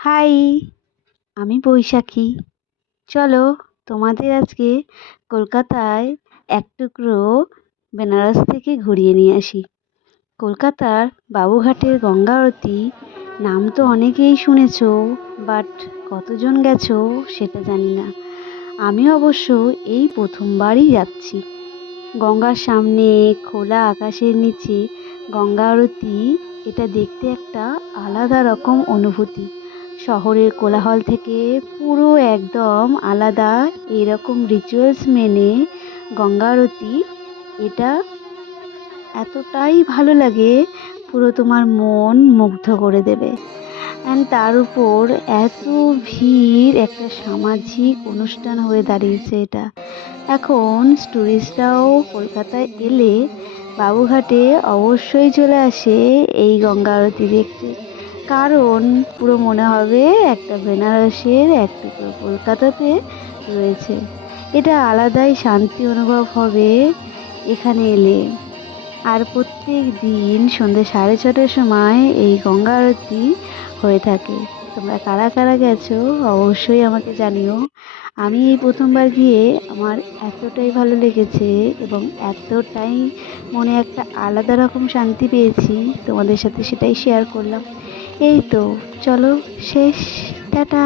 High, আমি বৈশাখী। চলো তোমাদের আজকে কলকাতায় এক টুকরো বেনারস থেকে ঘুরিয়ে নিয়ে আসি। কলকাতার বাবুঘাটের গঙ্গা আরতি নাম তো অনেকেই শুনেছো, বাট কতজন গেছো সেটা জানি না। আমি অবশ্য এই প্রথমবারই যাচ্ছি। গঙ্গার সামনে খোলা আকাশের নিচে গঙ্গা আরতি, এটা দেখতে একটা আলাদা রকম অনুভূতি। শহরের কোলাহল থেকে পুরো একদম আলাদা এরকম রিচুয়ালস মেনে গঙ্গা আরতি, এটা এতটাই ভালো লাগে, পুরো তোমার মন মুগ্ধ করে দেবে। অ্যান্ড তার উপর এত ভিড়, একটা সামাজিক অনুষ্ঠান হয়ে দাঁড়িয়েছে এটা। এখন টুরিস্টরাও কলকাতায় এলে বাবুঘাটে অবশ্যই চলে আসে এই গঙ্গা আরতি দেখতে। কারণ পুরো মনে হবে একটা বেনারসের এক টুকরো কলকাতাতে রয়েছে। এটা আলাদাই শান্তি অনুভব হবে এখানে এলে। আর প্রত্যেক দিন সন্ধ্যে 6:30টার সময় এই গঙ্গা আরতি হয়ে থাকে। তোমরা কারা কারা গেছো অবশ্যই আমাকে জানিও। আমি এই প্রথমবার গিয়ে আমার এতটাই ভালো লেগেছে এবং এতটাই মনে একটা আলাদা রকম শান্তি পেয়েছি, তোমাদের সাথে সেটাই শেয়ার করলাম। এই তো, চলো, শেষ। টাটা।